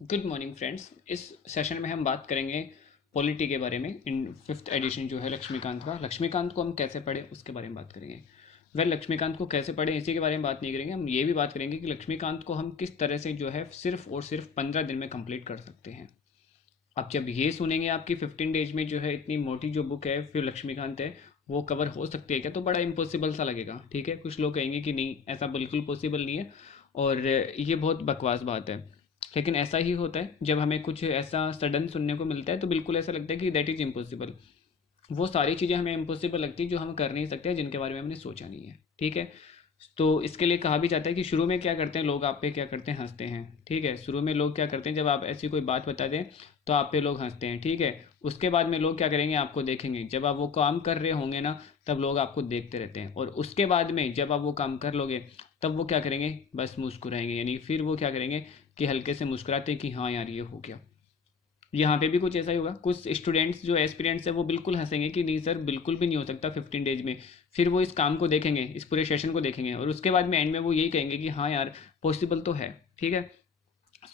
Good morning friends. इस session में हम बात करेंगे पॉलिटी के बारे में। इन फिफ्थ एडिशन जो है लक्ष्मीकांत का, लक्ष्मीकांत को हम कैसे पढ़े उसके बारे में बात करेंगे। लक्ष्मीकांत को कैसे पढ़े इसी के बारे में बात नहीं करेंगे, हम ये भी बात करेंगे कि लक्ष्मीकांत को हम किस तरह से जो है सिर्फ और सिर्फ 15 दिन में कंप्लीट कर सकते हैं। अब जब ये सुनेंगे आपकी 15 डेज में जो है इतनी मोटी जो बुक है फिर लक्ष्मीकांत है वो कवर हो सकती है क्या, तो बड़ा इम्पॉसिबल सा लगेगा। ठीक है, कुछ लोग कहेंगे कि नहीं ऐसा बिल्कुल पॉसिबल नहीं है और ये बहुत बकवास बात है, लेकिन ऐसा ही होता है। जब हमें कुछ ऐसा सडन सुनने को मिलता है तो बिल्कुल ऐसा लगता है कि दैट इज़ इम्पॉसिबल। वो सारी चीज़ें हमें इम्पॉसिबल लगती है जो हम कर नहीं सकते, जिनके बारे में हमने सोचा नहीं है। ठीक है, तो इसके लिए कहा भी जाता है कि शुरू में क्या करते हैं लोग, आप पे क्या करते हैं, हंसते हैं। ठीक है, शुरू में लोग क्या करते हैं, जब आप ऐसी कोई बात बता दें तो आप पे लोग हंसते हैं। ठीक है, उसके बाद में लोग क्या करेंगे, आपको देखेंगे। जब आप वो काम कर रहे होंगे ना तब लोग आपको देखते रहते हैं, और उसके बाद में जब आप वो काम कर लोगे तब वो क्या करेंगे, बस मुस्कुराएंगे। यानी फिर वो क्या करेंगे कि हल्के से मुस्कुराते हैं कि हाँ यार ये हो गया। यहाँ पे भी कुछ ऐसा ही होगा। कुछ स्टूडेंट्स जो एस्पिरेंट्स है वो बिल्कुल हंसेंगे कि नहीं सर बिल्कुल भी नहीं हो सकता 15 डेज में। फिर वो इस काम को देखेंगे, इस पूरे सेशन को देखेंगे, और उसके बाद में एंड में वो यही कहेंगे कि हाँ यार पॉसिबल तो है। ठीक है,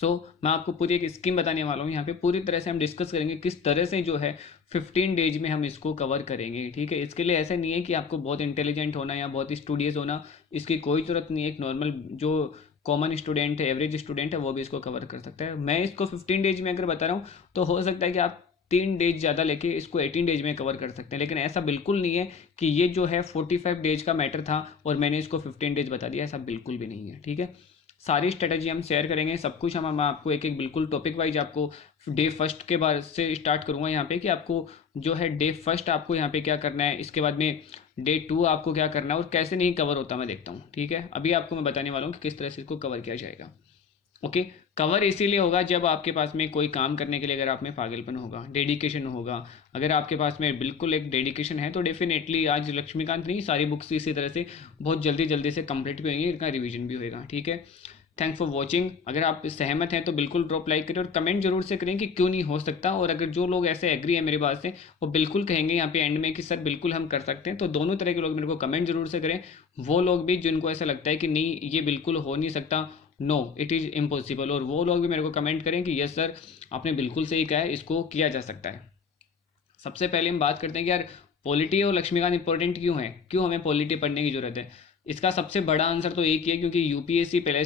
मैं आपको पूरी एक स्कीम बताने वाला हूँ। यहाँ पे पूरी तरह से हम डिस्कस करेंगे किस तरह से जो है 15 डेज में हम इसको कवर करेंगे। ठीक है, इसके लिए ऐसा नहीं है कि आपको बहुत इंटेलिजेंट होना या बहुत स्टूडियस होना, इसकी कोई ज़रूरत नहीं है। एक नॉर्मल जो कॉमन स्टूडेंट है, एवरेज स्टूडेंट है, वो भी इसको कवर कर सकता है। मैं इसको 15 डेज में अगर बता रहा हूँ तो हो सकता है कि आप 3 डेज ज़्यादा लेके इसको 18 डेज में कवर कर सकते हैं, लेकिन ऐसा बिल्कुल नहीं है कि ये जो है 45 डेज का मैटर था और मैंने इसको 15 डेज बता दिया, ऐसा बिल्कुल भी नहीं है। ठीक है, सारी स्ट्रेटजी हम शेयर करेंगे, सब कुछ हम आपको एक एक बिल्कुल टॉपिक वाइज आपको डे फर्स्ट के बाद से स्टार्ट करूँगा यहाँ पे कि आपको जो है डे फर्स्ट आपको यहाँ पे क्या करना है, इसके बाद में डे 2 आपको क्या करना है और कैसे नहीं कवर होता मैं देखता हूँ। ठीक है, अभी आपको मैं बताने वाला हूँ कि किस तरह से इसको कवर किया जाएगा। ओके, कवर इसीलिए होगा जब आपके पास में कोई काम करने के लिए अगर आप में पागलपन होगा, डेडिकेशन होगा। अगर आपके पास में बिल्कुल एक डेडिकेशन है तो डेफिनेटली आज लक्ष्मीकांत नहीं सारी बुक्स इसी तरह से बहुत जल्दी जल्दी से कंप्लीट भी होंगी, इनका रिवीजन भी होगा। ठीक है, थैंक्स फॉर वॉचिंग। अगर आप सहमत हैं तो बिल्कुल ड्रॉप लाइक करें और कमेंट जरूर से करें कि क्यों नहीं हो सकता, और अगर जो लोग ऐसे एग्री है मेरे बात से वो बिल्कुल कहेंगे यहाँ पे एंड में कि सर बिल्कुल हम कर सकते हैं। तो दोनों तरह के लोग मेरे को कमेंट जरूर से करें। वो लोग भी जिनको ऐसा लगता है कि नहीं ये बिल्कुल हो नहीं सकता, नो इट इज़ इम्पॉसिबल, और वो लोग भी मेरे को कमेंट करें कि यस सर आपने बिल्कुल सही कहा है, इसको किया जा सकता है। सबसे पहले हम बात करते हैं कि यार पॉलिटी और लक्ष्मीकांत इंपॉर्टेंट क्यों है, क्यों हमें पॉलिटी पढ़ने की जरूरत है। इसका सबसे बड़ा आंसर तो एक ही है, क्योंकि यूपीएससी पहले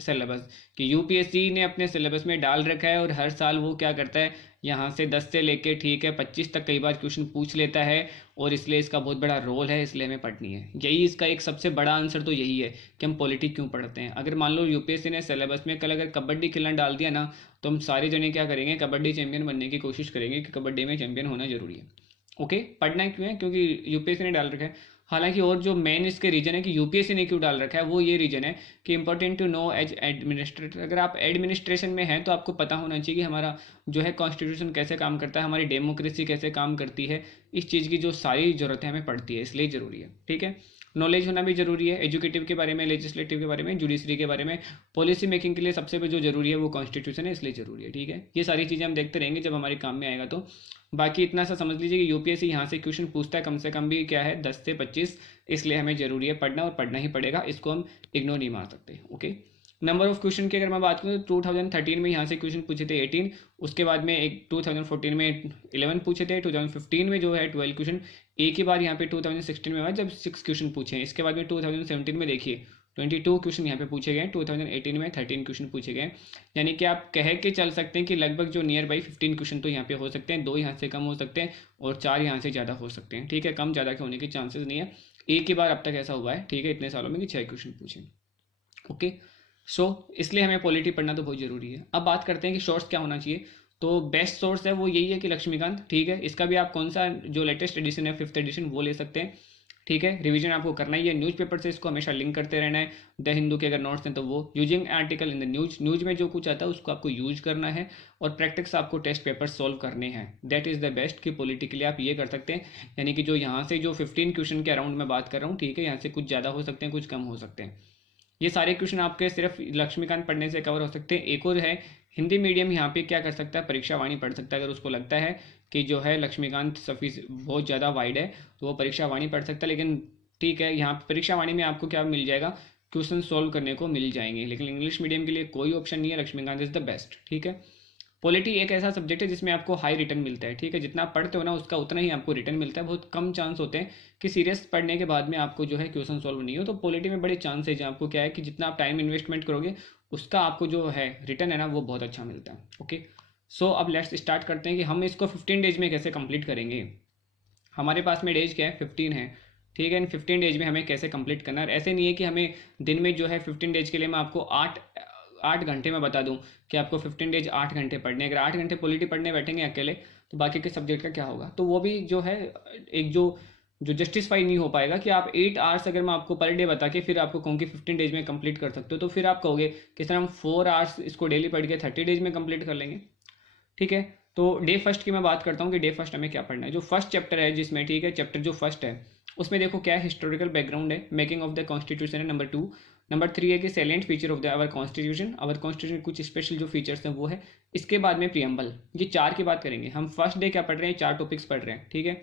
सिलेबस कि यूपीएससी ने अपने सिलेबस में डाल रखा है और हर साल वो क्या करता है यहाँ से 10 से लेके ठीक है 25 तक कई बार क्वेश्चन पूछ लेता है, और इसलिए इसका बहुत बड़ा रोल है, इसलिए हमें पढ़नी है। यही इसका एक सबसे बड़ा आंसर तो यही है कि हम पॉलिटी क्यों पढ़ते हैं। अगर मान लो यूपीएससी ने सिलेबस में कल अगर कबड्डी खिलाना डाल दिया ना तो हम सारे जने क्या करेंगे, कबड्डी चैंपियन बनने की कोशिश करेंगे कि कबड्डी में चैंपियन होना जरूरी है। ओके, पढ़ना क्यों है, क्योंकि यूपीएससी ने डाल रखा है। हालांकि और जो मेन इसके रीजन है कि यूपीएससी ने क्यों डाल रखा है वो ये रीजन है कि important to know as administrator. अगर आप एडमिनिस्ट्रेशन में हैं तो आपको पता होना चाहिए कि हमारा जो है कॉन्स्टिट्यूशन कैसे काम करता है, हमारी डेमोक्रेसी कैसे काम करती है। इस चीज़ की जो सारी ज़रूरतें हमें पड़ती है, इसलिए ज़रूरी है। ठीक है, नॉलेज होना भी जरूरी है, एजुकेटिव के बारे में, लेजिस्लेटिव के बारे में, जुडिशरी के बारे में, पॉलिसी मेकिंग के लिए सबसे जो जरूरी है वो कॉन्स्टिट्यूशन है, इसलिए जरूरी है। ठीक है, ये सारी चीज़ें हम देखते रहेंगे जब हमारे काम में आएगा। तो बाकी इतना सा समझ लीजिए कि यूपीएससी यहाँ से क्वेश्चन पूछता है कम से कम भी क्या है 10 से 25, इसलिए हमें जरूरी है पढ़ना, और पढ़ना ही पड़ेगा, इसको हम इग्नोर नहीं मार सकते। ओके, नंबर ऑफ क्वेश्चन की अगर मैं बात करूँ तो 2013 में यहाँ से क्वेश्चन पूछे थे 18, उसके बाद में एक 2014 में 11 पूछे थे, 2015 में जो है 12 क्वेश्चन, एक ही बार यहाँ पे 2016 में हुआ जब 6 क्वेश्चन पूछे हैं। इसके बाद में 2017 में देखिए 22 क्वेश्चन यहाँ पे पूछे गए, 2018 में 13 क्वेश्चन पूछे गए। यानी कि आप कह के चल सकते हैं कि लगभग जो नियर बाई 15 क्वेश्चन तो यहाँ पे हो सकते हैं, 2 यहाँ से कम हो सकते हैं और 4 यहाँ से ज़्यादा हो सकते हैं। ठीक है, कम ज़्यादा के होने के चांसेस नहीं है, एक ही बार अब तक ऐसा हुआ है। ठीक है, इतने सालों में कि 6 क्वेश्चन पूछे। ओके, इसलिए हमें पॉलिटी पढ़ना तो बहुत ज़रूरी है। अब बात करते हैं कि सोर्स क्या होना चाहिए। तो बेस्ट सोर्स है वो यही है कि लक्ष्मीकांत। ठीक है, इसका भी आप कौन सा जो लेटेस्ट एडिशन है 5th एडिशन वो ले सकते हैं। ठीक है, रिवीजन आपको करना ही है, न्यूज़पेपर से इसको हमेशा लिंक करते रहना है। द हिंदू के अगर नोट्स हैं तो वो using article in the news में जो कुछ आता है उसको आपको यूज करना है, और प्रैक्टिस आपको टेस्ट पेपर सॉल्व करने हैं। दैट इज़ द बेस्ट कि पॉलिटिकली आप ये कर सकते हैं। यानी कि जो यहाँ से जो 15 क्वेश्चन के अराउंड मैं बात कर रहा हूँ, ठीक है, यहाँ से कुछ ज़्यादा हो सकते हैं कुछ कम हो सकते हैं। ये सारे क्वेश्चन आपके सिर्फ लक्ष्मीकांत पढ़ने से कवर हो सकते हैं। एक और है हिंदी मीडियम, यहाँ पे क्या कर सकता है, परीक्षा वाणी पढ़ सकता है। अगर उसको लगता है कि जो है लक्ष्मीकांत सफी बहुत ज़्यादा वाइड है तो वो परीक्षा वाणी पढ़ सकता है। लेकिन ठीक है, यहाँ परीक्षा वाणी में आपको क्या मिल जाएगा क्वेश्चन सॉल्व करने को मिल जाएंगे, लेकिन इंग्लिश मीडियम के लिए कोई ऑप्शन नहीं है, लक्ष्मीकांत इज द बेस्ट। ठीक है, पॉलिटी एक ऐसा सब्जेक्ट है जिसमें आपको हाई रिटर्न मिलता है। ठीक है, जितना आप पढ़ते हो ना उसका उतना ही आपको रिटर्न मिलता है। बहुत कम चांस होते हैं कि सीरियस पढ़ने के बाद में आपको जो है क्वेश्चन सॉल्व नहीं हो। तो पॉलिटी में बड़े चांसेज हैं, आपको क्या है कि जितना आप टाइम इन्वेस्टमेंट करोगे उसका आपको जो है रिटर्न है ना वो बहुत अच्छा मिलता है। ओके, सो अब लेट्स स्टार्ट करते हैं कि हम इसको 15 डेज में कैसे कंप्लीट करेंगे। हमारे पास में डेज क्या है, 15 है। ठीक है, इन 15 डेज में हमें कैसे कंप्लीट करना है। ऐसे नहीं है कि हमें दिन में जो है 15 डेज के लिए मैं आपको 8 घंटे में बता दूं कि आपको 15 डेज 8 घंटे पढ़ने। अगर 8 घंटे पॉलिटी पढ़ने बैठेंगे अकेले तो बाकी के सब्जेक्ट का क्या होगा। तो वो भी जो है एक जो जस्टिसफाई नहीं हो पाएगा कि आप 8 आवर्स अगर मैं आपको पर डे बता के फिर आपको कहूँ कि 15 डेज में कंप्लीट कर सकते हो, तो फिर आप कहोगे कि सर हम 4 आवर्स इसको डेली पढ़ के 30 डेज में कंप्लीट कर लेंगे। ठीक है, तो डे फर्स्ट की मैं बात करता हूँ कि डे फर्स्ट हमें क्या पढ़ना है। जो फर्स्ट चैप्टर है जिसमें, ठीक है, चैप्टर जो फर्स्ट है उसमें देखो क्या है, हिस्टोरिकल बैकग्राउंड है, मेकिंग ऑफ द कॉन्स्टिट्यूशन है नंबर 2। नंबर 3 है कि salient feature of the our constitution, our constitution कुछ स्पेशल जो फीचर्स हैं वो है। इसके बाद में प्रियम्बल, ये 4 की बात करेंगे हम। फर्स्ट डे क्या पढ़ रहे हैं, 4 टॉपिक्स पढ़ रहे हैं। ठीक है,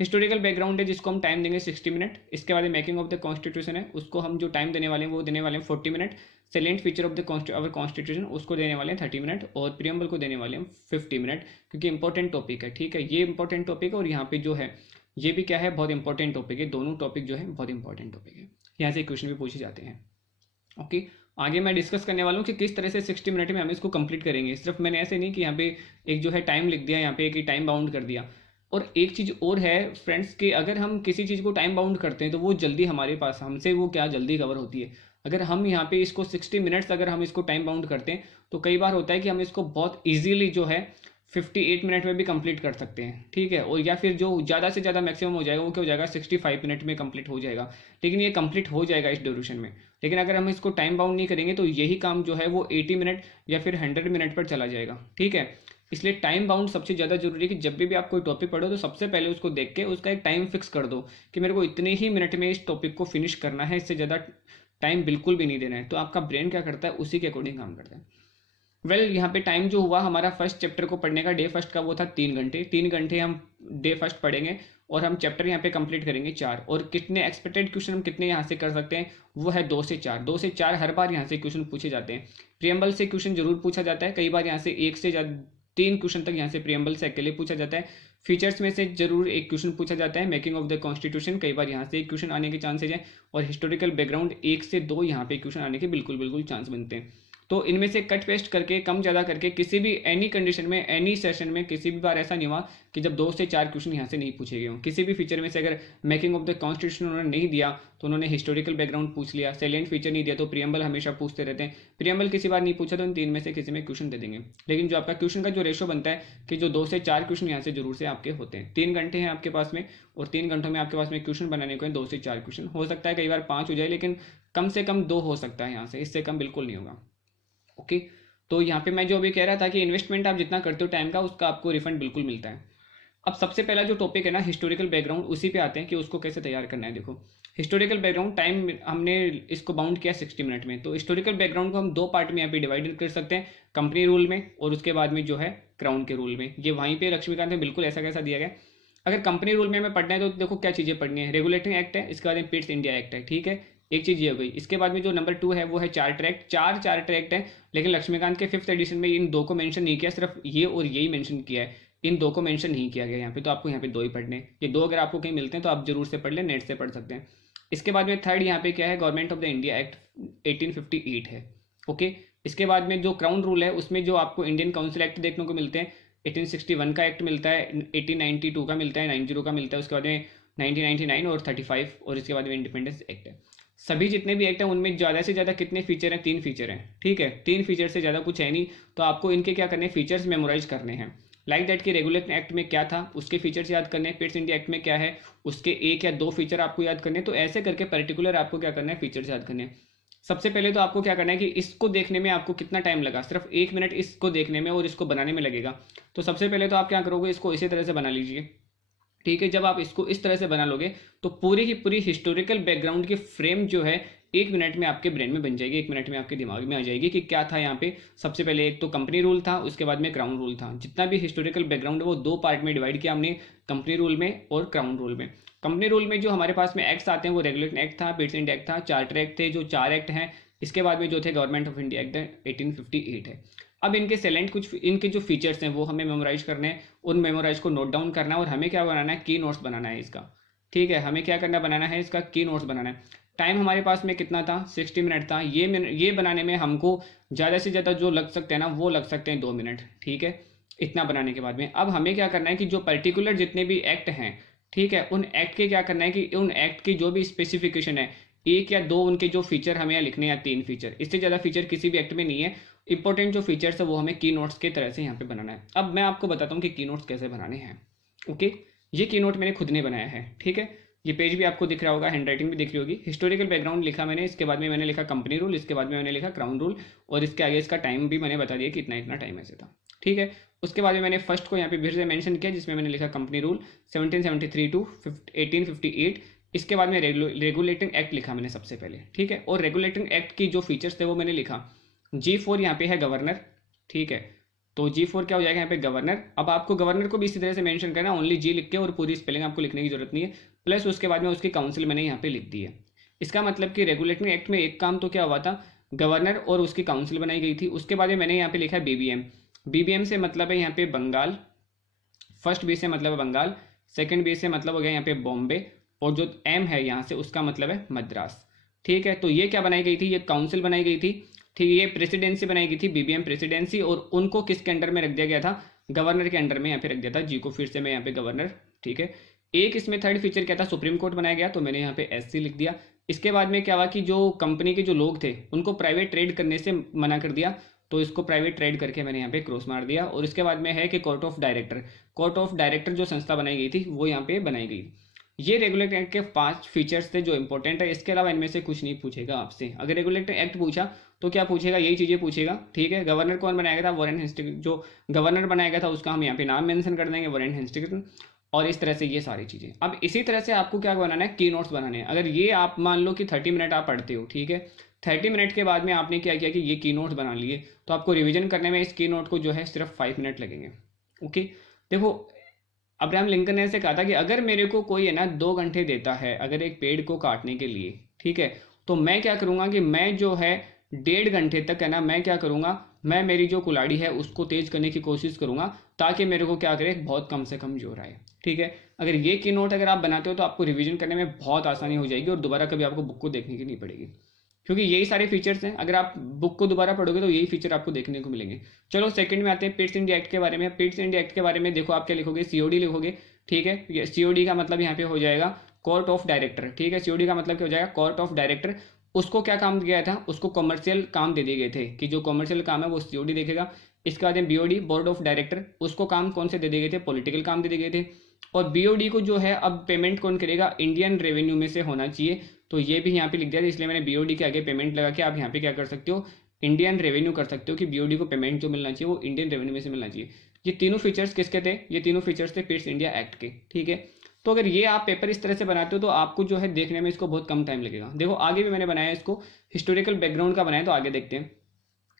हिस्टोरिकल बैकग्राउंड है जिसको हम टाइम देंगे 60 मिनट। इसके बाद मेकिंग ऑफ द कॉन्स्टिट्यूशन है, उसको हम जो टाइम देने वाले हैं वो देने वाले हैं 40 minute. Salient feature of the our constitution उसको देने वाले हैं 30 मिनट, और प्रियम्बल को देने वाले हैं 50 मिनट, क्योंकि इंपॉर्टेंट टॉपिक है। ठीक है, ये इंपॉर्टेंट टॉपिक है और यहाँ पे जो है ये भी क्या है, बहुत इंपॉर्टेंट टॉपिक है। दोनों टॉपिक जो है बहुत इंपॉर्टेंट टॉपिक है, यहाँ से क्वेश्चन भी पूछे जाते हैं। ओके, आगे मैं डिस्कस करने वाला हूँ कि किस तरह से 60 मिनट में हम इसको कंप्लीट करेंगे। सिर्फ मैंने ऐसे नहीं कि यहाँ पे एक जो है टाइम लिख दिया, यहाँ पे एक टाइम बाउंड कर दिया। और एक चीज़ और है फ्रेंड्स कि अगर हम किसी चीज़ को टाइम बाउंड करते हैं तो वो जल्दी हमारे पास हमसे वो क्या जल्दी कवर होती है। अगर हम यहाँ पे इसको 60 मिनट्स अगर हम इसको टाइम बाउंड करते हैं तो कई बार होता है कि हम इसको बहुत ईजीली जो है 58 मिनट में भी कंप्लीट कर सकते हैं। ठीक है, और या फिर जो ज़्यादा से ज़्यादा मैक्सिमम हो जाएगा वो क्या हो जाएगा, 65 मिनट में कंप्लीट हो जाएगा। लेकिन ये कंप्लीट हो जाएगा इस ड्यूरेशन में। लेकिन अगर हम इसको टाइम बाउंड नहीं करेंगे तो यही काम जो है वो 80 मिनट या फिर 100 मिनट पर चला जाएगा। ठीक है, इसलिए टाइम बाउंड सबसे ज़्यादा जरूरी है कि जब भी आप कोई टॉपिक पढ़ो तो सबसे पहले उसको देख के उसका एक टाइम फिक्स कर दो कि मेरे को इतने ही मिनट में इस टॉपिक को फिनिश करना है, इससे ज़्यादा टाइम बिल्कुल भी नहीं देना है। तो आपका ब्रेन क्या करता है, उसी के अकॉर्डिंग काम करता है। यहाँ पे टाइम जो हुआ हमारा फर्स्ट चैप्टर को पढ़ने का, डे फर्स्ट का, वो था 3 घंटे। 3 घंटे हम डे फर्स्ट पढ़ेंगे और हम चैप्टर यहाँ पे कंप्लीट करेंगे 4। और कितने एक्सपेक्टेड क्वेश्चन हम कितने यहाँ से कर सकते हैं, वो है 2 से 4। 2 से 4 हर बार यहाँ से क्वेश्चन पूछे जाते हैं। प्रियम्बल से क्वेश्चन जरूर पूछा जाता है, कई बार यहाँ से 1 से 3 क्वेश्चन तक यहाँ से प्रियम्बल से अकेले पूछा जाता है। फीचर्स में से जरूर एक क्वेश्चन पूछा जाता है। मेकिंग ऑफ द कॉन्स्टिट्यूशन कई बार यहाँ से एक क्वेश्चन आने के चांसेज हैं, और हिस्टोरिकल बैकग्राउंड 1 से 2 यहाँ पे क्वेश्चन आने के बिल्कुल चांस बनते हैं। तो इनमें से कट पेस्ट करके कम ज़्यादा करके किसी भी एनी कंडीशन में, एनी सेशन में किसी भी बार ऐसा नहीं हुआ कि जब 2 से 4 क्वेश्चन यहाँ से नहीं पूछे गए हों। किसी भी फीचर में से अगर मेकिंग ऑफ द कॉन्स्टिट्यूशन उन्होंने नहीं दिया तो उन्होंने हिस्टोरिकल बैकग्राउंड पूछ लिया। सैलेंट फीचर नहीं दिया तो प्रियम्बल हमेशा पूछते रहते हैं। प्रियम्बल किसी बार नहीं पूछा तो इन 3 में से किसी में क्वेश्चन दे देंगे। लेकिन जो आपका क्वेश्चन का जो रेशो बनता है कि जो 2 से 4 क्वेश्चन यहाँ से जरूर से आपके होते हैं। 3 घंटे हैं आपके पास में और 3 घंटों में आपके पास में क्वेश्चन बनाने को है 2 से 4 क्वेश्चन। हो सकता है कई बार 5 हो जाए, लेकिन कम से कम 2 हो सकता है यहाँ से, इससे कम बिल्कुल नहीं होगा। ओके, तो यहाँ पे मैं जो अभी कह रहा था कि इन्वेस्टमेंट आप जितना करते हो टाइम का, उसका आपको रिफंड बिल्कुल मिलता है। अब सबसे पहला जो टॉपिक है ना, हिस्टोरिकल बैकग्राउंड, उसी पे आते हैं कि उसको कैसे तैयार करना है। देखो, हिस्टोरिकल बैकग्राउंड टाइम हमने इसको बाउंड किया 60 मिनट में। तो हिस्टोरिकल बैकग्राउंड को हम 2 पार्ट में यहाँ पे डिवाइड कर सकते हैं, कंपनी रूल में और उसके बाद में जो है क्राउन के रूल में। ये वहीं पे लक्ष्मीकांत में बिल्कुल ऐसा कैसा दिया गया। अगर कंपनी रूल में हमें पढ़ना है तो देखो क्या चीज़ें पढ़नी है। रेगुलेटिंग एक्ट है, इसके बाद में पिट्स इंडिया एक्ट है। ठीक है, एक चीज़ ये हो गई। इसके बाद में जो नंबर 2 है वो है चार्टर एक्ट। 4 चार्टर एक्ट है, लेकिन लक्ष्मीकांत के 5th एडिशन में इन 2 को मेंशन नहीं किया, सिर्फ ये और यही मेंशन किया है। इन 2 को मेंशन नहीं किया गया यहाँ पे। तो आपको यहाँ पे 2 ही पढ़ने हैं। ये 2 अगर आपको कहीं मिलते हैं तो आप जरूर से पढ़ लें, नेट से पढ़ सकते हैं। इसके बाद में 3rd यहाँ पे क्या है, government of the India act 1858 है। ओके, इसके बाद में जो क्राउन रूल है उसमें जो आपको इंडियन काउंसिल एक्ट देखने को मिलते हैं, 1861 का एक्ट मिलता है, 1892 का मिलता है, 90 का मिलता है, उसके बाद में 1999 और 35, और इसके बाद में इंडिपेंडेंस एक्ट है। सभी जितने भी एक्ट हैं उनमें ज़्यादा से ज़्यादा कितने फीचर हैं, 3 फीचर हैं। ठीक है, 3 फीचर से ज़्यादा कुछ है नहीं। तो आपको इनके क्या करने हैं, फीचर्स मेमोराइज करने हैं। लाइक दैट कि रेगुलेटिंग एक्ट में क्या था उसके फीचर्स याद करने हैं, पिट्स इंडिया एक्ट में क्या है उसके 1 या 2 फीचर आपको याद करने हैं। तो ऐसे करके पर्टिकुलर आपको क्या करना है, फीचर्स याद करने हैं। सबसे पहले तो आपको क्या करना है कि इसको देखने में आपको कितना टाइम लगा, सिर्फ 1 मिनट इसको देखने में और इसको बनाने में लगेगा। तो सबसे पहले तो आप क्या करोगे, इसको इसी तरह से बना लीजिए। ठीक है, जब आप इसको इस तरह से बना लोगे तो पूरी की पूरी हिस्टोरिकल बैकग्राउंड की फ्रेम जो है 1 मिनट में आपके ब्रेन में बन जाएगी, 1 मिनट में आपके दिमाग में आ जाएगी कि क्या था यहाँ पे। सबसे पहले एक तो कंपनी रूल था, उसके बाद में क्राउन रूल था। जितना भी हिस्टोरिकल बैकग्राउंड है वो 2 पार्ट में डिवाइड किया हमने, कंपनी रूल में और क्राउन रूल में। कंपनी रूल में जो हमारे पास में एक्ट्स आते हैं वो रेगुलेटिंग एक्ट था, पिट्स इंडिया एक्ट था, चार्टर एक्ट थे, जो 4 एक्ट हैं। इसके बाद में जो थे गवर्नमेंट ऑफ इंडिया एक्ट 1858 है। अब इनके सेलेंट कुछ इनके जो फीचर्स हैं वो हमें मेमोराइज करने हैं, उन मेमोराइज को नोट डाउन करना है और हमें क्या बनाना है, की नोट्स बनाना है इसका। ठीक है, हमें क्या करना बनाना है, इसका की नोट्स बनाना है। टाइम हमारे पास में कितना था, 60 मिनट था। ये बनाने में हमको ज़्यादा से ज़्यादा जो लग सकते हैं ना वो लग सकते हैं 2 मिनट। ठीक है, इतना बनाने के बाद में अब हमें क्या करना है कि जो पर्टिकुलर जितने भी एक्ट हैं, ठीक है, उन एक्ट के क्या करना है कि उन एक्ट की जो भी स्पेसिफिकेशन है, 1 या 2 उनके जो फीचर हमें यहाँ लिखने, या 3 फीचर, इससे ज़्यादा फीचर किसी भी एक्ट में नहीं है। इंपॉर्टेंट जो फीचर्स है वो हमें की नोट्स की तरह से यहाँ पे बनाना है। अब मैं आपको बताता हूँ कि की नोट्स कैसे बनाने हैं। ओके, ये की नोट मैंने खुद ने बनाया है। ठीक है, ये पेज भी आपको दिख रहा होगा, हैंडराइटिंग भी दिख रही होगी। हिस्टोरिकल बैकग्राउंड लिखा मैंने, इसके बाद में मैंने लिखा कंपनी रूल, इसके बाद में मैंने लिखा क्राउन रूल, और इसके आगे इसका टाइम भी मैंने बता दिया कि इतना इतना टाइम ऐसे था। ठीक है, उसके बाद में मैंने फर्स्ट को यहाँ पे फिर से मेंशन किया, जिसमें मैंने लिखा कंपनी रूल 1773 टू 1858। इसके बाद में रेगुलेटिंग एक्ट लिखा मैंने सबसे पहले। ठीक है, और रेगुलेटिंग एक्ट की जो फीचर्स थे वो मैंने लिखा। G4 यहाँ पे है गवर्नर। ठीक है, तो G4 क्या हो जाएगा यहाँ पे, गवर्नर। अब आपको गवर्नर को भी इसी तरह से मेंशन करना है, ओनली जी लिख के, और पूरी स्पेलिंग आपको लिखने की जरूरत नहीं है। प्लस उसके बाद में उसकी काउंसिल मैंने यहाँ पे लिख दी है। इसका मतलब कि रेगुलेटिंग एक्ट में एक काम तो क्या हुआ था, गवर्नर और उसकी काउंसिल बनाई गई थी। उसके बाद में मैंने यहाँ पे लिखा है BBM। BBM से मतलब है यहाँ पे बंगाल, फर्स्ट बी से मतलब है बंगाल, सेकंड बी से मतलब हो गया यहाँ पे बॉम्बे, और जो M है यहाँ से उसका मतलब है मद्रास। ठीक है, तो ये क्या बनाई गई थी, ये काउंसिल बनाई गई थी। ठीक है, ये प्रेसिडेंसी बनाई गई थी, BBM प्रेसिडेंसी, और उनको किसके अंडर में रख दिया गया था, गवर्नर के अंडर में यहाँ पे रख दिया था। जी को फिर से मैं यहाँ पे गवर्नर। ठीक है, एक इसमें थर्ड फीचर क्या था, सुप्रीम कोर्ट बनाया गया, तो मैंने यहाँ पे SC लिख दिया। इसके बाद में क्या हुआ कि जो कंपनी के जो लोग थे उनको प्राइवेट ट्रेड करने से मना कर दिया, तो इसको प्राइवेट ट्रेड करके मैंने यहाँ पे क्रॉस मार दिया। और इसके बाद में है कि कोर्ट ऑफ डायरेक्टर जो संस्था बनाई गई थी वो यहाँ पे बनाई गई। ये रेगुलेटिंग एक्ट के 5 फीचर्स थे जो इंपॉर्टेंट है। इसके अलावा इनमें से कुछ नहीं पूछेगा आपसे। अगर रेगुलेटिंग एक्ट पूछा तो क्या पूछेगा, यही चीज़ें पूछेगा। ठीक है, गवर्नर कौन बनाया गया था, वॉरेन हेस्टिंग्स। जो गवर्नर बनाया गया था उसका हम यहाँ पे नाम मेंशन कर देंगे, वॉरेन हेस्टिंग्स। और इस तरह से ये सारी चीज़ें। अब इसी तरह से आपको क्या बनाना है, की नोट्स बनाने हैं। अगर ये आप मान लो कि 30 मिनट आप पढ़ते हो, ठीक है, 30 मिनट के बाद में आपने क्या किया कि ये की नोट्स बना लिए, तो आपको रिविजन करने में इस की नोट को जो है सिर्फ 5 मिनट लगेंगे। ओके, देखो अब्राहम लिंकन ने ऐसे कहा था कि अगर मेरे को कोई है ना 2 घंटे देता है अगर एक पेड़ को काटने के लिए, ठीक है, तो मैं क्या करूँगा कि मैं जो है 1.5 घंटे तक है ना, मैं क्या करूँगा, मैं मेरी जो कुल्हाड़ी है उसको तेज करने की कोशिश करूँगा, ताकि मेरे को क्या करे, बहुत कम से कम जोर आए। ठीक है, अगर ये की नोट अगर आप बनाते हो तो आपको रिवीजन करने में बहुत आसानी हो जाएगी, और दोबारा कभी आपको बुक को देखने की नहीं पड़ेगी, क्योंकि यही सारे फीचर्स हैं। अगर आप बुक को दोबारा पढ़ोगे तो यही फीचर आपको देखने को मिलेंगे। चलो सेकंड में आते हैं पिट्स इंडिया एक्ट के बारे में। पिट्स इंडिया एक्ट के बारे में देखो आप क्या लिखोगे, COD लिखोगे। ठीक है, ये COD का मतलब यहाँ पे हो जाएगा कोर्ट ऑफ डायरेक्टर। ठीक है, COD का मतलब क्या हो जाएगा, कोर्ट ऑफ डायरेक्टर। उसको क्या काम दिया था, उसको कॉमर्शियल काम दे दिए गए थे कि जो कॉमर्शियल काम है वो COD देखेगा। इसके बाद में BOD, बोर्ड ऑफ डायरेक्टर, उसको काम कौन से दे दिए गए थे, पॉलिटिकल काम दे दिए गए थे। और BOD को जो है अब पेमेंट कौन करेगा, इंडियन रेवेन्यू में से होना चाहिए, तो ये भी यहाँ पे लिख दिया था, इसलिए मैंने BOD के आगे पेमेंट लगा के आप यहाँ पे क्या कर सकते हो, इंडियन रेवेन्यू कर सकते हो कि BOD को पेमेंट जो मिलना चाहिए वो इंडियन रेवेन्यू में से मिलना चाहिए। ये तीनों फीचर्स किसके थे, ये तीनों फीचर्स थे पिट्स इंडिया एक्ट के। ठीक है, तो अगर ये आप पेपर इस तरह से बनाते हो तो आपको जो है देखने में इसको बहुत कम टाइम लगेगा। देखो आगे भी मैंने बनाया इसको, हिस्टोरिकल बैकग्राउंड का बनाया, तो आगे देखते हैं।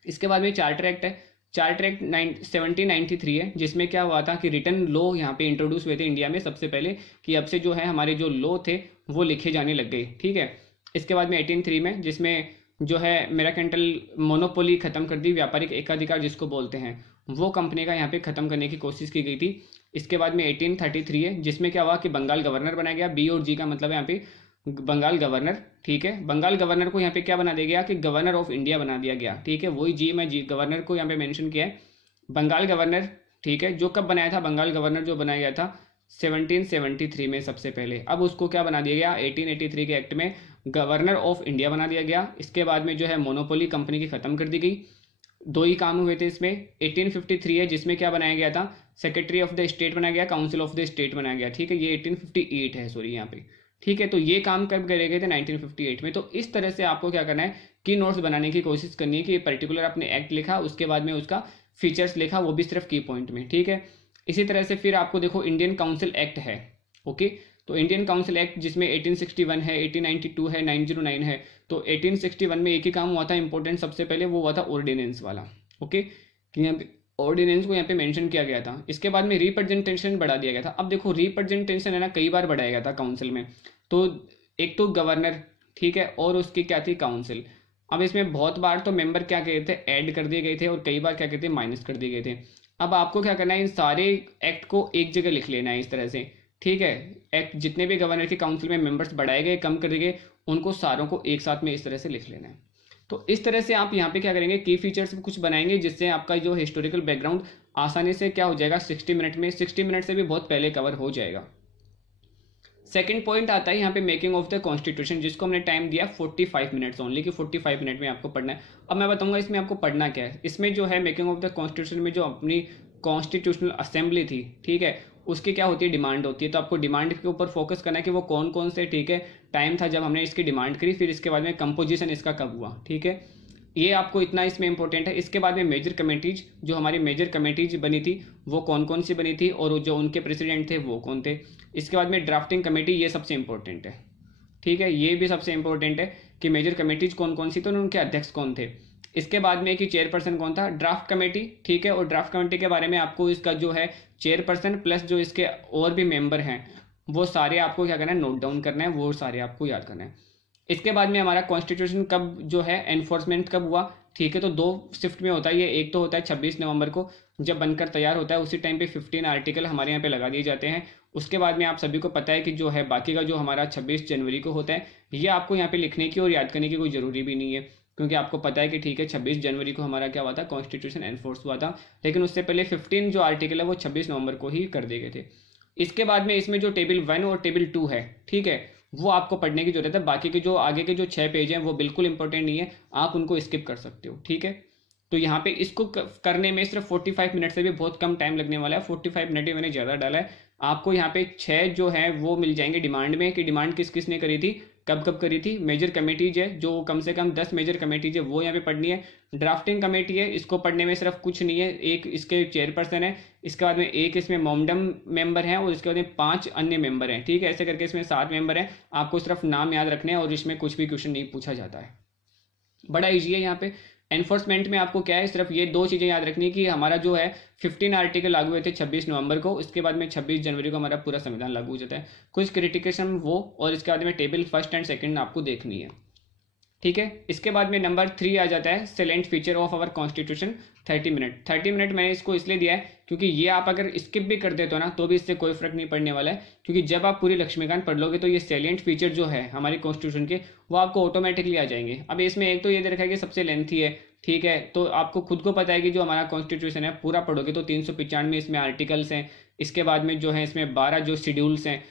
इसके बाद में चार्टर एक्ट है। चार्टर एक्ट 1793 है, जिसमें क्या हुआ था कि रिटर्न लॉ यहाँ पे इंट्रोड्यूस हुए थे इंडिया में सबसे पहले, कि अब से जो है हमारे जो लॉ थे वो लिखे जाने लग गए। ठीक है, इसके बाद में 1803 में, जिसमें जो है मेराकेंटल मोनोपोली खत्म कर दी, व्यापारिक एकाधिकार जिसको बोलते हैं, वो कंपनी का यहाँ पे खत्म करने की कोशिश की गई थी। इसके बाद में 1833 है, जिसमें क्या हुआ कि बंगाल गवर्नर बनाया गया। B और G का मतलब है यहाँ पे बंगाल गवर्नर। ठीक है, बंगाल गवर्नर को यहाँ पे क्या बना दिया गया कि गवर्नर ऑफ इंडिया बना दिया गया। ठीक है, वही जी गवर्नर को यहाँ पे मेंशन किया है, बंगाल गवर्नर। ठीक है, जो कब बनाया था, बंगाल गवर्नर जो बनाया गया था 1773 में सबसे पहले। अब उसको क्या बना दिया गया, 1883 के एक्ट में गवर्नर ऑफ इंडिया बना दिया गया। इसके बाद में जो है मोनोपोली कंपनी की खत्म कर दी गई। 2 ही काम हुए थे इसमें। 1853 है, जिसमें क्या बनाया गया था, सेक्रेटरी ऑफ द स्टेट बनाया गया, काउंसिल ऑफ द स्टेट बनाया गया। ठीक है, ये 1858 है, सॉरी यहाँ पे। ठीक है, तो ये काम कब करे गए थे, 1958 में। तो इस तरह से आपको क्या करना है कि नोट्स बनाने की कोशिश करनी है कि पर्टिकुलर आपने एक्ट लिखा, उसके बाद में उसका फीचर्स लिखा, वो भी सिर्फ की पॉइंट में। ठीक है, इसी तरह से फिर आपको देखो इंडियन काउंसिल एक्ट है। ओके, तो इंडियन काउंसिल एक्ट जिसमें 1861 है, 1892 है, 909 है, तो 1861 में एक ही काम हुआ था इंपॉर्टेंट, सबसे पहले वो हुआ था ऑर्डिनेंस वाला। ओके, कि यहाँ पे ऑर्डिनेंस को यहाँ पे मेंशन किया गया था। इसके बाद में रिप्रेजेंटेशन बढ़ा दिया गया था। अब देखो रिप्रेजेंटेशन है ना, कई बार बढ़ाया गया था काउंसिल में। तो एक तो गवर्नर, ठीक है, और उसकी क्या थी, काउंसिल। अब इसमें बहुत बार तो मेंबर क्या कहते थे, ऐड कर दिए गए थे, और कई बार क्या कहते हैं, माइनस कर दिए गए थे। अब आपको क्या करना है, इन सारे एक्ट को एक जगह लिख लेना है इस तरह से, ठीक है। एक्ट जितने भी गवर्नर की काउंसिल में मेंबर्स बढ़ाए गए, कम कर दिए गए, उनको सारों को एक साथ में इस तरह से लिख लेना है। तो इस तरह से आप यहाँ पे क्या करेंगे, की फीचर्स कुछ बनाएंगे, जिससे आपका जो हिस्टोरिकल बैकग्राउंड आसानी से क्या हो जाएगा, 60 मिनट में, 60 मिनट से भी बहुत पहले कवर हो जाएगा। सेकंड पॉइंट आता है यहाँ पे मेकिंग ऑफ द कॉन्स्टिट्यूशन, जिसको हमने टाइम दिया 45 मिनट्स ओनली, कि 45 मिनट में आपको पढ़ना है। अब मैं बताऊंगा इसमें आपको पढ़ना क्या है। इसमें जो है मेकिंग ऑफ द कॉन्स्टिट्यूशन में जो अपनी कॉन्स्टिट्यूशनल असेंबली थी, ठीक है, उसकी क्या होती है, डिमांड होती है। तो आपको डिमांड के ऊपर फोकस करना है कि वो कौन कौन से, ठीक है, टाइम था जब हमने इसकी डिमांड करी, फिर इसके बाद में कंपोजिशन इसका कब हुआ, ठीक है, ये आपको इतना इसमें इंपॉर्टेंट है। इसके बाद में मेजर कमेटीज, जो हमारी मेजर कमेटीज बनी थी वो कौन कौन सी बनी थी, और जो उनके प्रेसिडेंट थे वो कौन थे। इसके बाद में ड्राफ्टिंग कमेटी, ये सबसे इंपॉर्टेंट है, ठीक है, ये भी सबसे इंपॉर्टेंट है कि मेजर कमेटीज कौन कौन सी थी, उनके अध्यक्ष कौन थे। इसके बाद में कि चेयरपर्सन कौन था, ड्राफ्ट कमेटी, ठीक है, और ड्राफ्ट कमेटी के बारे में आपको इसका जो है चेयरपर्सन प्लस जो इसके और भी मेंबर हैं वो सारे आपको क्या करना है, नोट डाउन करना है, वो सारे आपको याद करना है। इसके बाद में हमारा कॉन्स्टिट्यूशन कब जो है एनफोर्समेंट कब हुआ, ठीक है, तो 2 शिफ्ट में होता है ये। एक तो होता है 26 नवंबर को जब बनकर तैयार होता है, उसी टाइम पे 15 आर्टिकल हमारे यहाँ पे लगा दिए जाते हैं। उसके बाद में आप सभी को पता है कि जो है बाकी का जो हमारा 26 जनवरी को होता है, ये आपको यहाँ पे लिखने की और याद करने की कोई ज़रूरी भी नहीं है, क्योंकि आपको पता है कि ठीक है 26 जनवरी को हमारा क्या हुआ था, कॉन्स्टिट्यूशन एनफोर्स हुआ था। लेकिन उससे पहले 15 जो आर्टिकल है वो 26 नवंबर को ही कर दिए गए थे। इसके बाद में इसमें जो टेबल 1 और टेबल 2 है, ठीक है, वो आपको पढ़ने की जरूरत है। बाकी के जो आगे के जो 6 पेज हैं वो बिल्कुल इंपॉर्टेंट नहीं है, आप उनको स्किप कर सकते हो, ठीक है। तो यहाँ पे इसको करने में सिर्फ 45 मिनट से भी बहुत कम टाइम लगने वाला है। 45 मिनट ही मैंने ज़्यादा डाला है। आपको यहाँ पे 6 जो है वो मिल जाएंगे डिमांड में, कि डिमांड किस किस ने करी थी, कब कब करी थी। मेजर कमेटीज है जो कम से कम 10 मेजर कमेटीज है वो यहाँ पे पढ़नी है। ड्राफ्टिंग कमेटी है, इसको पढ़ने में सिर्फ कुछ नहीं है, एक इसके चेयरपर्सन है, इसके बाद में एक इसमें मोमडम मेंबर है, और इसके बाद में 5 अन्य मेंबर हैं, ठीक है, ऐसे करके इसमें 7 मेंबर हैं। आपको सिर्फ नाम याद रखने हैं और इसमें कुछ भी क्वेश्चन नहीं पूछा जाता है, बड़ा ईजी है। यहाँ पे एनफोर्समेंट में आपको क्या है, सिर्फ ये 2 चीज़ें याद रखनी है कि हमारा जो है 15 आर्टिकल लागू हुए थे 26 नवंबर को, इसके बाद में 26 जनवरी को हमारा पूरा संविधान लागू हो जाता है। कुछ क्रिटिकेशन वो, और इसके बाद में टेबल 1 एंड 2 आपको देखनी है, ठीक है। इसके बाद में नंबर 3 आ जाता है salient feature of our constitution, 30 minute. 30 minute मैंने इसको इसलिए दिया है क्योंकि ये आप अगर स्किप भी कर देते हो ना तो भी इससे कोई फर्क नहीं पड़ने वाला है, क्योंकि जब आप पूरी लक्ष्मीकांत पढ़ लोगे तो ये सैलेंट फीचर जो है हमारे कॉन्स्टिट्यूशन के वो आपको ऑटोमेटिकली आ जाएंगे। अब इसमें एक तो ये दे रखा है कि सबसे लेंथी है, ठीक है, तो आपको खुद को पता है कि जो हमारा कॉन्स्टिट्यूशन है पूरा पढ़ोगे तो 395 इसमें आर्टिकल्स हैं। इसके बाद में जो है इसमें 12 जो शेड्यूल्स हैं,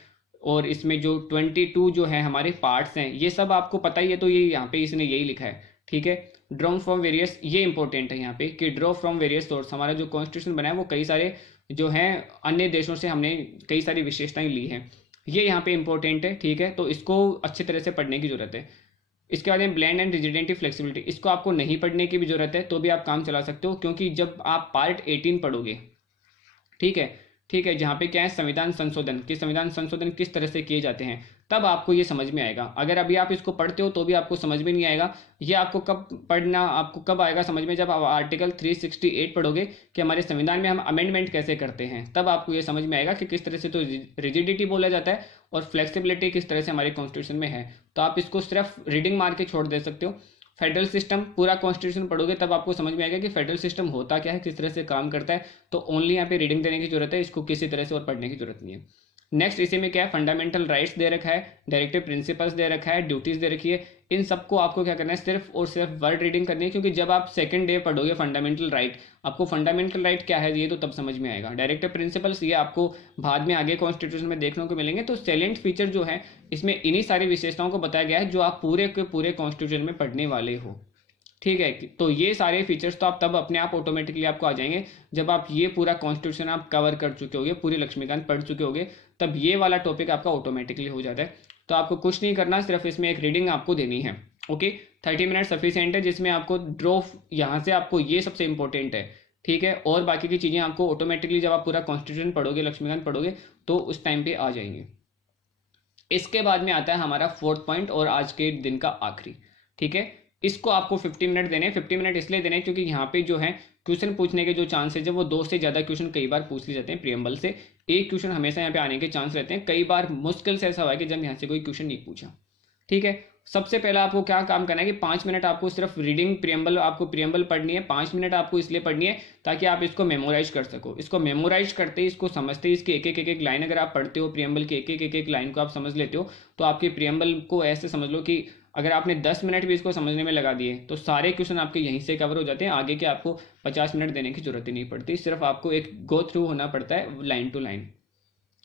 और इसमें जो 22 जो है हमारे पार्ट्स हैं, ये सब आपको पता ही है। तो ये यहाँ पे इसने यही लिखा है, ठीक है। ड्रॉ फ्रॉम वेरियस, ये इंपॉर्टेंट है यहाँ पे कि ड्रॉ फ्रॉम वेरियस सोर्स। हमारा जो कॉन्स्टिट्यूशन बना है वो कई सारे जो है अन्य देशों से हमने कई सारी विशेषताएं ली हैं, ये यहाँ पे इंपॉर्टेंट है, ठीक है। तो इसको अच्छी तरह से पढ़ने की जरूरत है। इसके बाद में ब्लेंड एंड रिजिडेंटी फ्लेक्सिबिलिटी, इसको आपको नहीं पढ़ने की भी जरूरत है, तो भी आप काम चला सकते हो, क्योंकि जब आप पार्ट 18 पढ़ोगे, ठीक है, ठीक है, जहाँ पे क्या है संविधान संशोधन, कि संविधान संशोधन किस तरह से किए जाते हैं, तब आपको ये समझ में आएगा। अगर अभी आप इसको पढ़ते हो तो भी आपको समझ में नहीं आएगा। ये आपको कब पढ़ना, आपको कब आएगा समझ में, जब आप आर्टिकल 368 पढ़ोगे कि हमारे संविधान में हम अमेंडमेंट कैसे करते हैं, तब आपको ये समझ में आएगा कि किस तरह से तो रिजिडिटी बोला जाता है और फ्लेक्सिबिलिटी किस तरह से हमारे कॉन्स्टिट्यूशन में है। तो आप इसको सिर्फ रीडिंग मार के छोड़ दे सकते हो। फेडरल सिस्टम, पूरा कॉन्स्टिट्यूशन पढ़ोगे तब आपको समझ में आएगा कि फेडरल सिस्टम होता क्या है, किस तरह से काम करता है। तो ओनली यहाँ पे रीडिंग देने की जरूरत है, इसको किसी तरह से और पढ़ने की जरूरत नहीं है। नेक्स्ट इसी में क्या है, फंडामेंटल राइट्स दे रखा है, डायरेक्टिव प्रिंसिपल्स दे रखा है, ड्यूटीज दे रखी है। इन सबको आपको क्या करना है, सिर्फ और सिर्फ वर्ड रीडिंग करनी है, क्योंकि जब आप सेकंड डे पढ़ोगे फंडामेंटल राइट, आपको फंडामेंटल राइट क्या है ये तो तब समझ में आएगा। डायरेक्टिव प्रिंसिपल्स ये आपको बाद में आगे कॉन्स्टिट्यूशन में देखने को मिलेंगे। तो सैलेंट फीचर जो है इसमें इन्हीं सारी विशेषताओं को बताया गया है जो आप पूरे के पूरे कॉन्स्टिट्यूशन में पढ़ने वाले हो, ठीक है। तो ये सारे फीचर्स तो आप तब अपने आप ऑटोमेटिकली आपको आ जाएंगे जब आप ये पूरा कॉन्स्टिट्यूशन आप कवर कर चुके होगे, पूरी लक्ष्मीकांत पढ़ चुके होगे, तब ये वाला टॉपिक आपका ऑटोमेटिकली हो जाता है। तो आपको कुछ नहीं करना, सिर्फ इसमें एक रीडिंग आपको देनी है, ओके। 30 मिनट सफिशिएंट है, जिसमें आपको ड्रॉ यहाँ से आपको ये सबसे इंपॉर्टेंट है, ठीक है। और बाकी की चीज़ें आपको ऑटोमेटिकली जब आप पूरा कॉन्स्टिट्यूशन पढ़ोगे, लक्ष्मीकांत पढ़ोगे, तो उस टाइम पे आ जाएंगी। इसके बाद में आता है हमारा फोर्थ पॉइंट और आज के दिन का आखिरी, ठीक है। इसको आपको 50 मिनट देने हैं। 50 मिनट इसलिए देने हैं क्योंकि यहाँ पे जो है क्वेश्चन पूछने के जो चांसेज है वो 2 से ज़्यादा क्वेश्चन कई बार पूछ लिए जाते हैं प्रियम्बल से। एक क्वेश्चन हमेशा यहाँ पे आने के चांस रहते हैं। कई बार मुश्किल से ऐसा हुआ है कि जब यहाँ से कोई क्वेश्चन नहीं पूछा, ठीक है। सबसे पहला आपको क्या काम करना है कि 5 मिनट आपको सिर्फ रीडिंग प्रियम्बल, आपको प्रियम्बल पढ़नी है। 5 मिनट आपको इसलिए पढ़नी है ताकि आप इसको मेमोराइज कर सको। इसको मेमोराइज करते ही, इसको समझते ही, इसकी एक लाइन अगर आप पढ़ते हो, प्रियम्बल की एक लाइन को आप समझ लेते हो, तो आपके प्रियम्बल को ऐसे समझ लो कि अगर आपने 10 मिनट भी इसको समझने में लगा दिए तो सारे क्वेश्चन आपके यहीं से कवर हो जाते हैं। आगे के आपको 50 मिनट देने की जरूरत ही नहीं पड़ती, सिर्फ आपको एक गो थ्रू होना पड़ता है लाइन टू लाइन,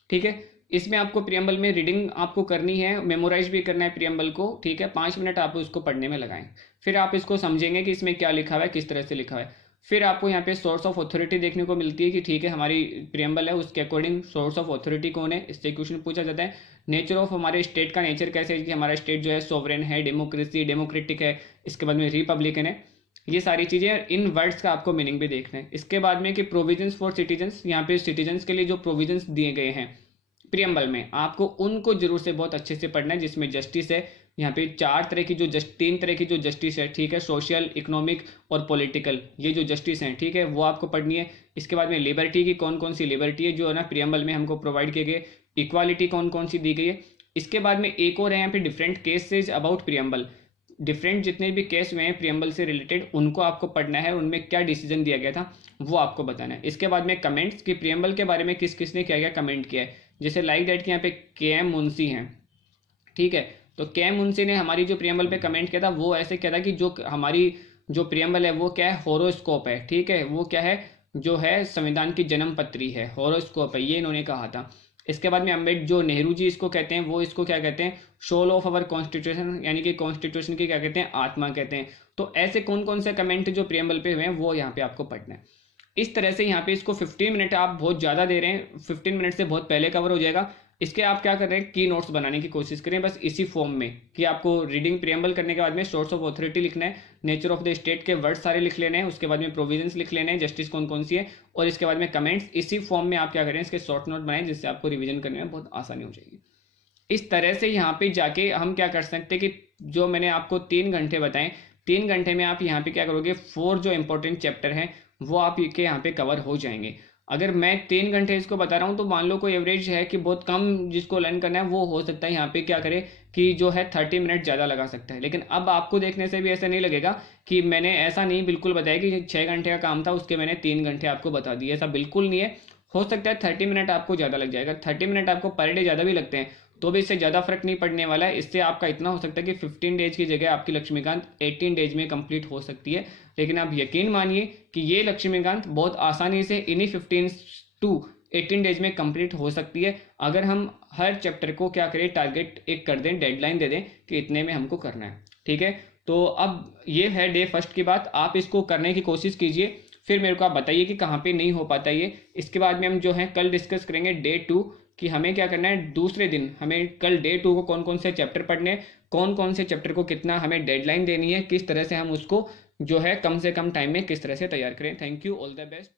ठीक है। इसमें आपको प्रियम्बल में रीडिंग आपको करनी है, मेमोराइज भी करना है प्रियम्बल को, ठीक है। 5 मिनट आप उसको पढ़ने में लगाएं, फिर आप इसको समझेंगे कि इसमें क्या लिखा हुआ है, किस तरह से लिखा हुआ है। फिर आपको यहाँ पे सोर्स ऑफ अथॉरिटी देखने को मिलती है कि ठीक है हमारी प्रियम्बल है, उसके अकॉर्डिंग सोर्स ऑफ अथॉरिटी कौन है, इससे क्वेश्चन पूछा जाता है। नेचर ऑफ हमारे स्टेट का नेचर कैसे है कि हमारा स्टेट जो है सोवरेन है, डेमोक्रेटिक है, इसके बाद में रिपब्लिकन है। ये सारी चीज़ें, इन वर्ड्स का आपको मीनिंग भी देखना है। इसके बाद में कि प्रोविजंस फॉर सिटीजन्स, यहाँ पे सिटीजन्स के लिए जो प्रोविजंस दिए गए हैं प्रियम्बल में, आपको उनको जरूर से बहुत अच्छे से पढ़ना है। जिसमें जस्टिस है, यहाँ पे 3 तरह की जो जस्टिस है, ठीक है, सोशल, इकोनॉमिक और पॉलिटिकल, ये जो जस्टिस हैं, ठीक है, वो आपको पढ़नी है। इसके बाद में लिबर्टी की कौन कौन सी लिबर्टी है जो है ना प्रियम्बल में हमको प्रोवाइड किए गए, इक्वालिटी कौन कौन सी दी गई है। इसके बाद में एक और है यहाँ पे different cases about preamble, different जितने भी केस हुए हैं प्रियम्बल से रिलेटेड उनको आपको पढ़ना है, उनमें क्या डिसीजन दिया गया था वो आपको बताना है। इसके बाद में कमेंट्स कि प्रियम्बल के बारे में किस किसने क्या क्या कमेंट किया है, जैसे लाइक दैट कि यहाँ पे के.एम. मुंशी हैं, ठीक है। तो के.एम. मुंशी ने हमारी जो प्रियम्बल पे कमेंट किया था वो ऐसे किया था कि जो हमारी जो प्रियम्बल है वो क्या है, होरोस्कोप है, ठीक है, वो क्या है, जो है संविधान की जन्म पत्री है, होरोस्कोप है, ये इन्होंने कहा था। इसके बाद में अम्बेडकर, जो नेहरू जी इसको कहते हैं, वो इसको क्या कहते हैं, सोल ऑफ अवर कॉन्स्टिट्यूशन, यानी कि कॉन्स्टिट्यूशन की क्या कहते हैं, आत्मा कहते हैं। तो ऐसे कौन कौन से कमेंट जो प्रियम्बल पे हुए हैं वो यहाँ पे आपको पढ़ना है। इस तरह से यहाँ पे इसको 15 मिनट आप बहुत ज़्यादा दे रहे हैं, 15 मिनट से बहुत पहले कवर हो जाएगा। इसके आप क्या कर रहे हैं, की नोट्स बनाने की कोशिश करें बस इसी फॉर्म में कि आपको रीडिंग प्रियम्बल करने के बाद में सोर्स ऑफ अथॉरिटी लिखना है, नेचर ऑफ द स्टेट के वर्ड सारे लिख लेने हैं, उसके बाद में प्रोविजंस लिख लेने हैं, जस्टिस कौन कौन सी है, और इसके बाद में कमेंट्स। इसी फॉर्म में आप क्या करें, इसके शॉर्ट नोट बनाएं जिससे आपको रिविजन करने में बहुत आसानी हो जाएगी। इस तरह से यहाँ पे जाके हम क्या कर सकते हैं कि जो मैंने आपको 3 घंटे बताएं, 3 घंटे में आप यहाँ पे क्या करोगे, 4 जो इंपॉर्टेंट चैप्टर हैं वो आप के यहाँ पे कवर हो जाएंगे। अगर मैं 3 घंटे इसको बता रहा हूँ तो मान लो कोई एवरेज है कि बहुत कम जिसको लर्न करना है वो हो सकता है यहाँ पे क्या करे कि जो है 30 मिनट ज़्यादा लगा सकता है। लेकिन अब आपको देखने से भी ऐसा नहीं लगेगा कि मैंने ऐसा नहीं बिल्कुल बताया कि 6 घंटे का काम था उसके मैंने 3 घंटे आपको बता दिए, ऐसा बिल्कुल नहीं है। हो सकता है 30 मिनट आपको ज़्यादा लग जाएगा, 30 मिनट आपको पर डे ज़्यादा भी लगते हैं तो भी इससे ज़्यादा फर्क नहीं पड़ने वाला है। इससे आपका इतना हो सकता है कि 15 डेज की जगह आपकी लक्ष्मीकांत 18 डेज में कंप्लीट हो सकती है। लेकिन आप यकीन मानिए कि ये लक्ष्मीकांत बहुत आसानी से इन्हीं 15 टू 18 डेज में कंप्लीट हो सकती है अगर हम हर चैप्टर को क्या करें, टारगेट एक कर दें, डेडलाइन दे दें कि इतने में हमको करना है, ठीक है। तो अब ये है डे फर्स्ट की बात, आप इसको करने की कोशिश कीजिए, फिर मेरे को आप बताइए कि कहाँ पे नहीं हो पाता ये। इसके बाद में हम जो है कल डिस्कस करेंगे डे 2 कि हमें क्या करना है। दूसरे दिन हमें कल डे 2 को कौन कौन से चैप्टर पढ़ने हैं, कौन कौन से चैप्टर को कितना हमें डेडलाइन देनी है, किस तरह से हम उसको जो है कम से कम टाइम में किस तरह से तैयार करें। Thank you, all the best.